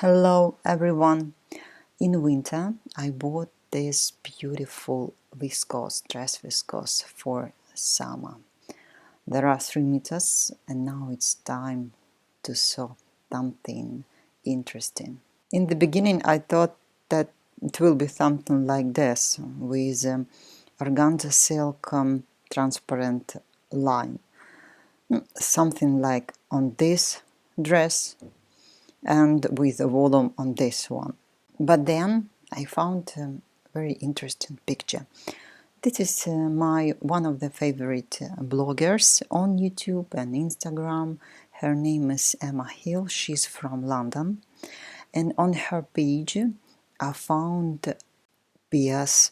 Hello everyone! In winter I bought this beautiful dress viscose for summer. There are 3 meters and now it's time to sew something interesting. In the beginning I thought that it will be something like this with organza silk transparent line. Something like on this dress and with a volume on this one. But then I found a very interesting picture. This is one of the favorite bloggers on YouTube and Instagram. Her name is Emma Hill. She's from London. And on her page I found Pia's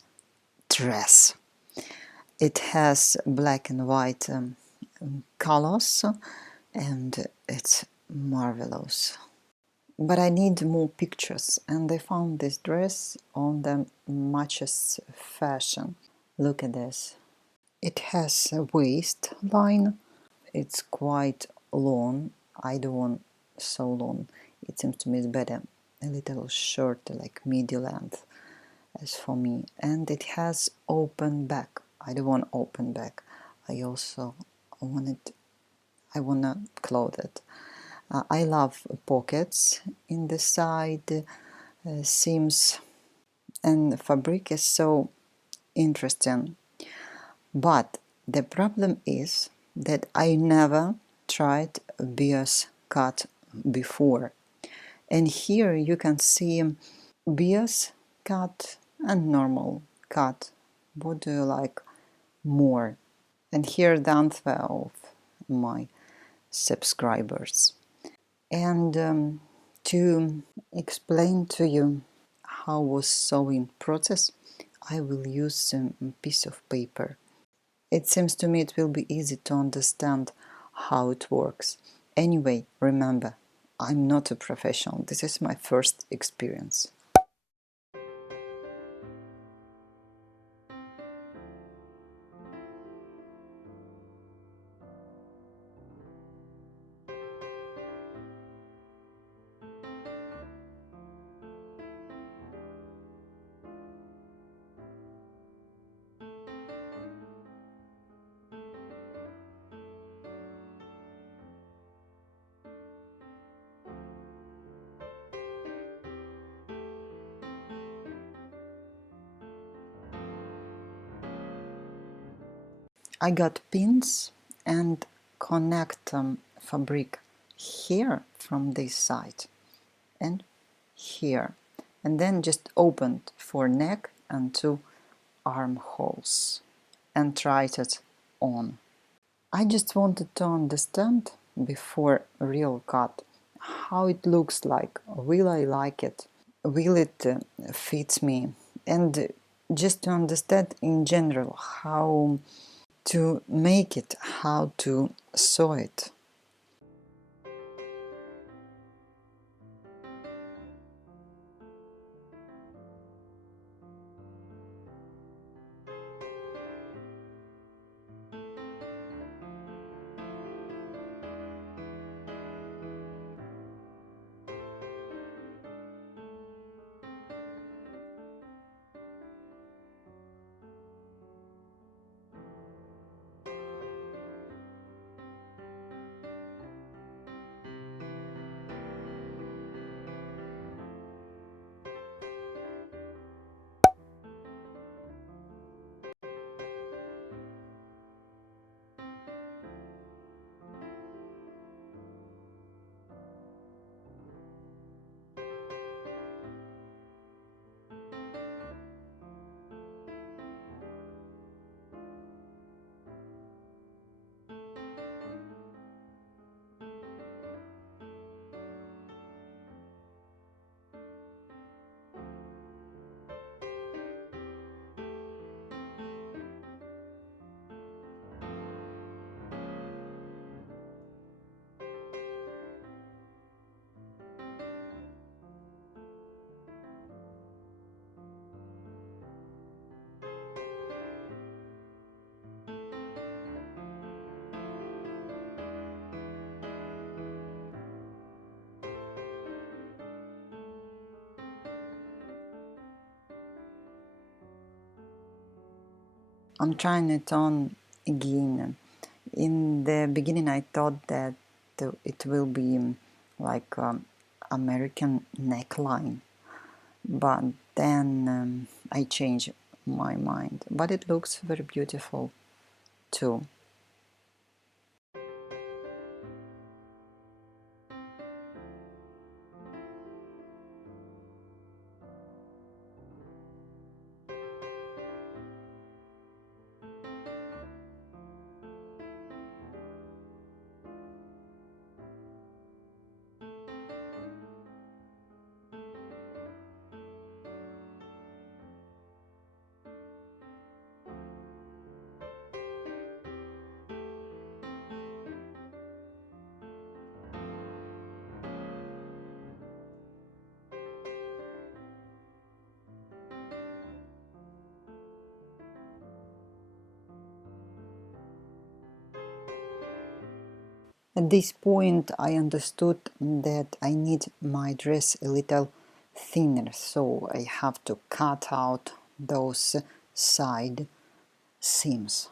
dress. It has black and white colors and it's marvelous. But I need more pictures, and I found this dress on the Matches Fashion. Look at this. It has a waistline. It's quite long. I don't want so long. It seems to me it's better a little short, like midi length, as for me. And it has open back. I don't want open back. I wanna clothe it. I love pockets in the side, seams, and fabric is so interesting. But the problem is that I never tried bias cut before. And here you can see bias cut and normal cut. What do you like more? And here the answer of my subscribers. And to explain to you how was sewing process, I will use a piece of paper. It seems to me it will be easy to understand how it works. Anyway, remember, I'm not a professional. This is my first experience. I got pins and connect fabric here from this side and here, and then just opened for neck and 2 armholes and tried it on. I just wanted to understand before real cut how it looks like. Will I like it? Will it fit me? And just to understand in general how to make it, how to sew it. I'm trying it on again. In the beginning, I thought that it will be like American neckline, but then I changed my mind. But it looks very beautiful too. At this point, I understood that I need my dress a little thinner, so I have to cut out those side seams.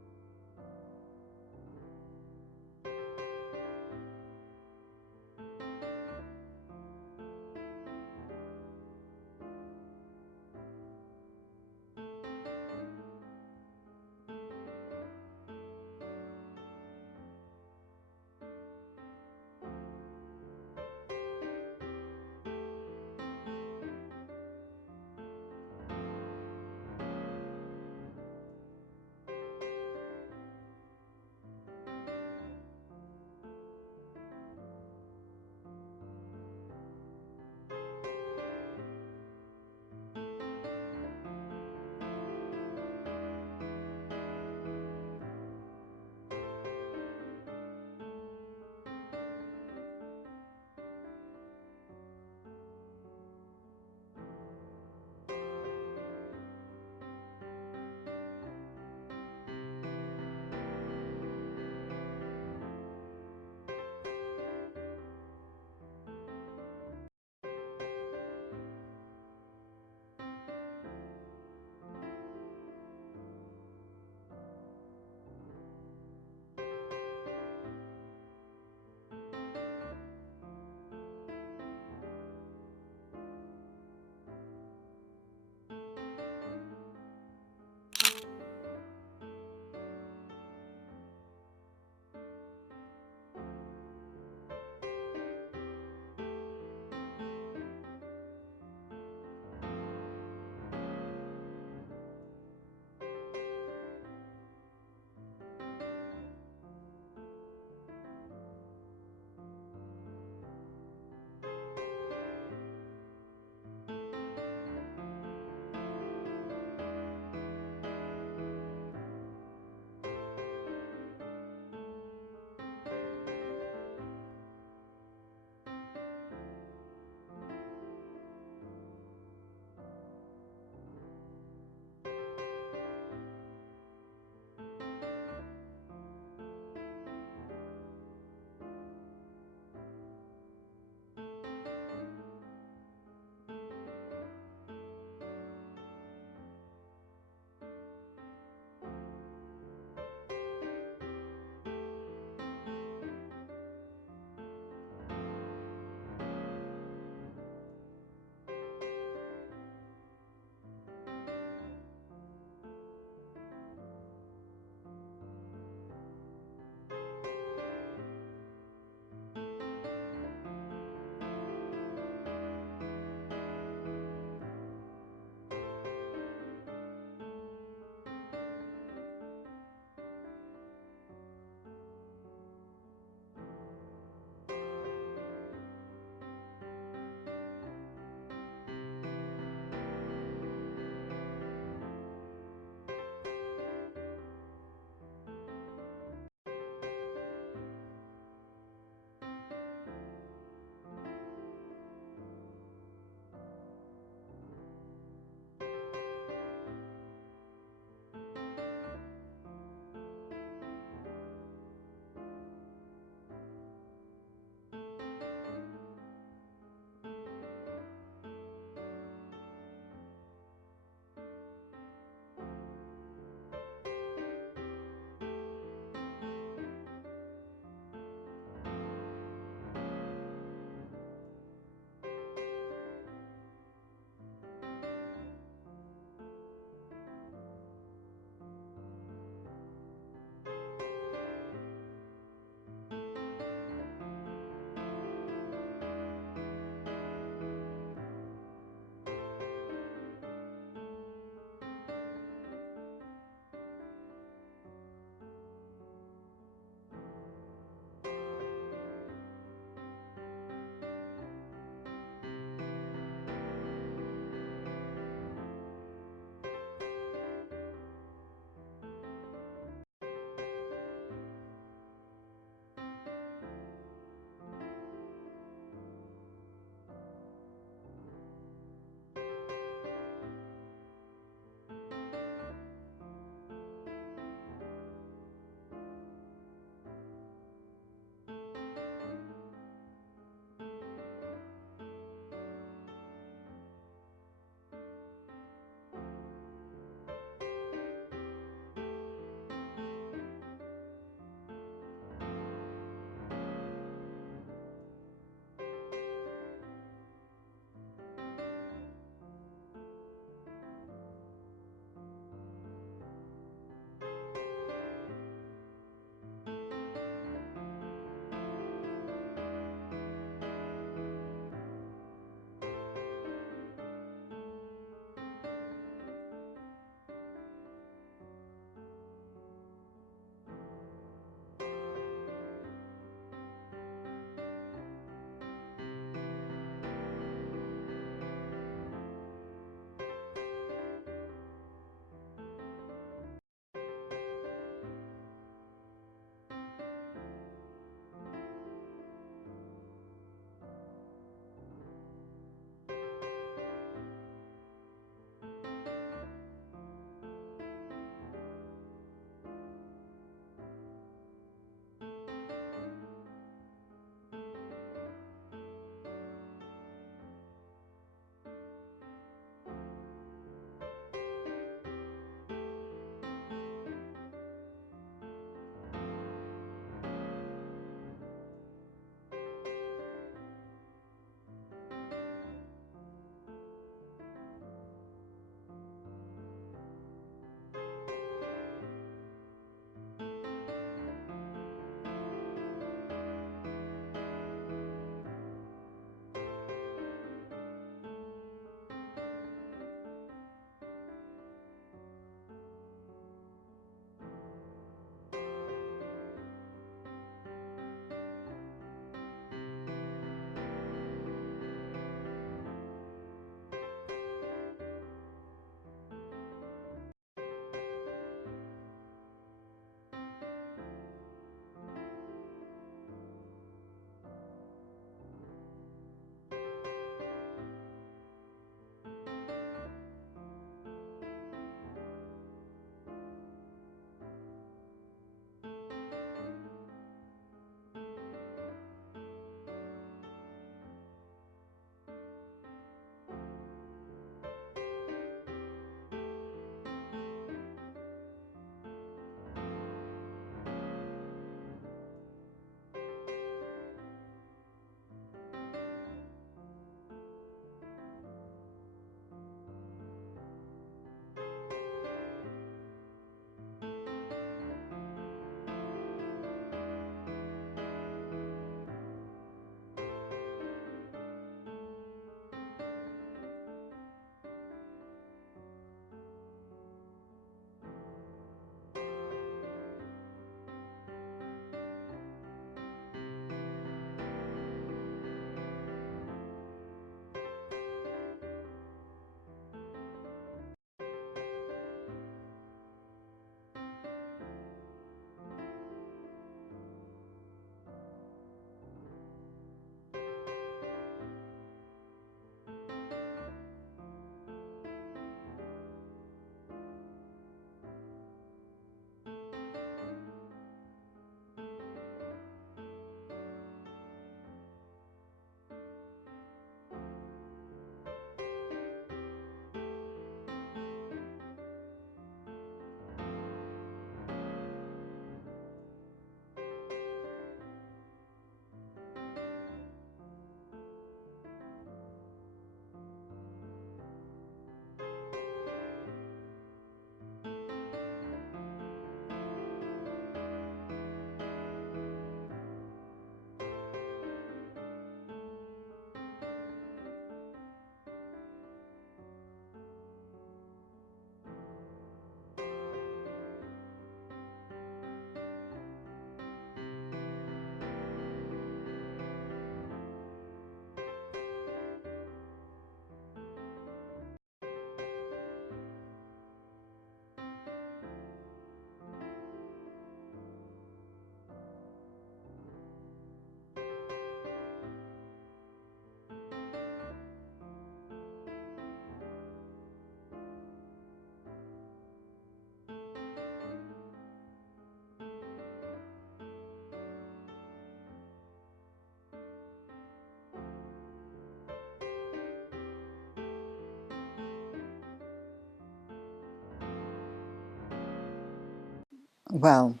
Well,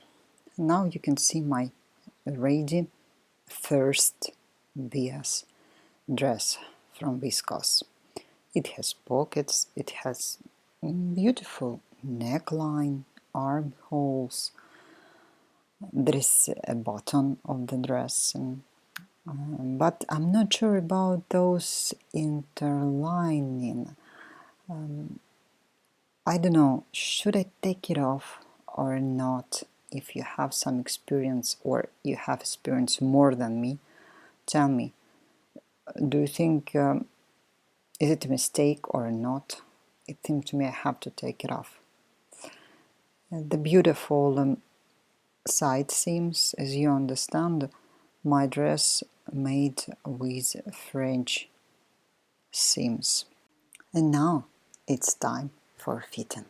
now you can see my ready first bias dress from Viscose. It has pockets, it has beautiful neckline, armholes. There is a button of the dress, but I'm not sure about those interlining. I don't know, should I take it off or not? If you have some experience or you have experience more than me, tell me. Do you think is it a mistake or not? It seems to me I have to take it off. The beautiful side seams, as you understand, my dress made with French seams. And now it's time for fitting.